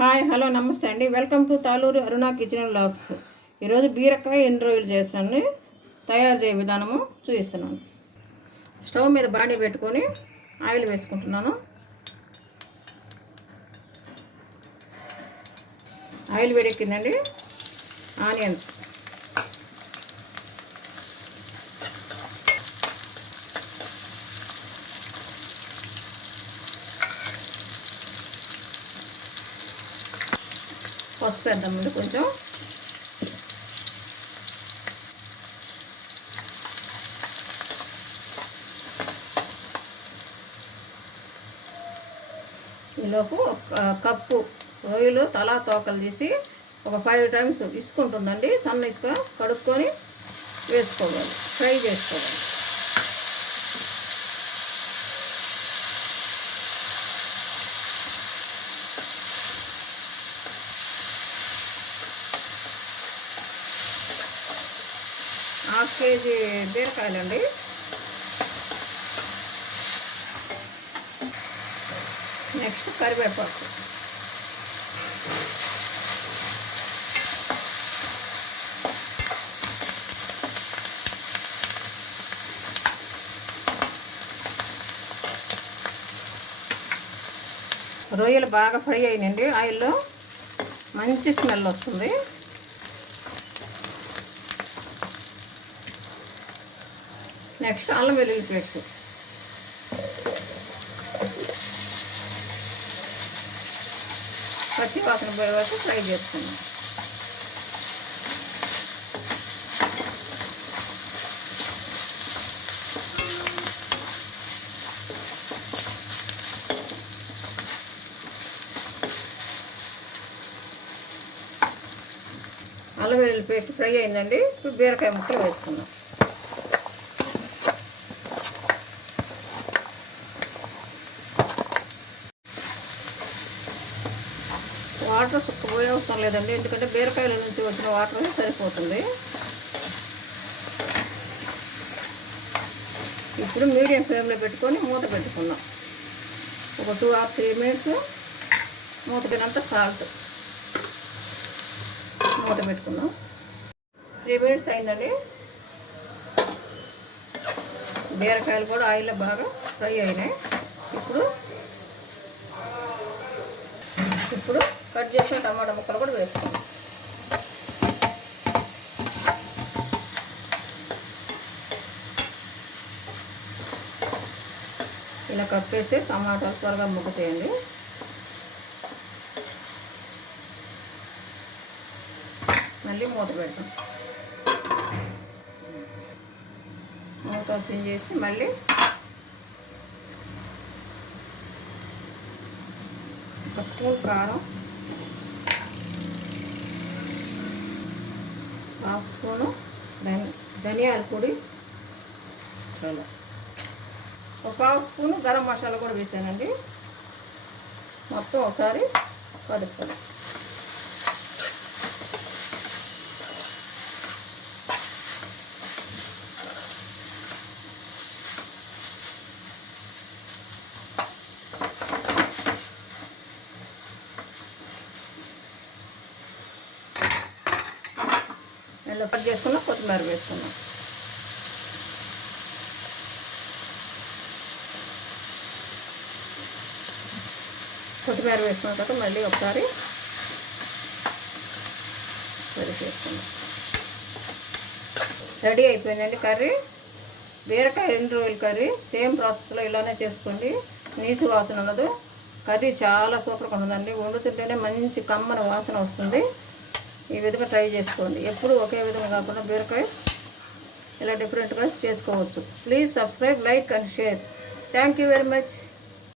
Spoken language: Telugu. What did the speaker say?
హాయ్ హలో నమస్తే అండి. Welcome to Taluru Aruna kitchen vlogs. ఈరోజు బీరకాయ ఎండు రొయ్యలు చేస్తాను. తయారు చేయ విధానము చూపిస్తున్నాను. స్టవ్ మీద బాండీ పెట్టుకొని ఆయిల్ వేసుకుంటున్నాను. ఆయిల్ వేడెక్కిందండి. ఆనియన్స్, పసుపు వేద్దామండి కొంచెం. ఈలోపు కప్పు రొయ్యలు తలా తోకలు తీసి ఒక 5 టైమ్స్ ఇసుకుంటుందండి. సన్న ఇసుక కడుక్కొని వేసుకోవాలి, ఫ్రై చేసుకోవాలి. ½ కేజీ బీరకాయలండి. నెక్స్ట్ కరివేపాకు, రొయ్యలు బాగా ఫ్రై అయినండి. ఆయిల్లో మంచి స్మెల్ వస్తుంది. నెక్స్ట్ అల్లం వెల్లుల్లి పేస్ట్, పచ్చి వాసన పోయే వరకు ఫ్రై చేసుకున్నాం. అల్లం వెల్లుల్లి పేస్ట్ ఫ్రై అయిందండి. ఇప్పుడు బీరకాయ ముక్కలు వేసుకున్నాం. వాటర్ సుక్కుపోయే అవసరం లేదండి, ఎందుకంటే బీరకాయల నుంచి వచ్చిన వాటర్ సరిపోతుంది. ఇప్పుడు మీడియం ఫ్లేమ్లో పెట్టుకొని మూత పెట్టుకున్నాం. ఒక 2 or 3 మినిట్స్ మూత పెట్టినంత సాల్ట్ మూత పెట్టుకున్నాం. 3 మినిట్స్ అయిందండి. బీరకాయలు కూడా ఆయిల్లో బాగా ఫ్రై అయినాయి. ఇప్పుడు కట్ చేసిన టమాటా ముక్కలు కూడా వేసుకుందాం. ఇలా కప్పేస్తే టమాటాలు త్వరగా ముక్కుతాయండి. మళ్ళీ మూత పెడతాం. మూత ఓపెన్ చేసి మళ్ళీ ఒక స్పూన్ కారం, 1/2 స్పూను ధనియాల పొడి, ఒక 1/2 స్పూను గరం మసాలా కూడా వేసానండి. మొత్తం ఒకసారి కలుపుకోండి. ఇలా కట్ చేసుకున్న కొత్తిమీర వేసుకున్నాం. కొత్తిమీర వేసుకున్న తర్వాత మళ్ళీ ఒకసారి కర్రీ చేసుకున్నాం. రెడీ అయిపోయిందండి కర్రీ. బీరకాయ ఎండు రొయ్యల కర్రీ. సేమ్ ప్రాసెస్లో ఇలానే చేసుకోండి, నీచు వాసన ఉండదు. కర్రీ చాలా సూపర్గా ఉంటుందండి. వండుతుంటేనే మంచి కమ్మన వాసన వస్తుంది. ఈ విధంగా ట్రై చేసుకోండి. ఎప్పుడు ఒకే విధంగా కాకుండా బీరకాయ ఇలా డిఫరెంట్గా చేసుకోవచ్చు. Please subscribe, like and share. Thank you very much.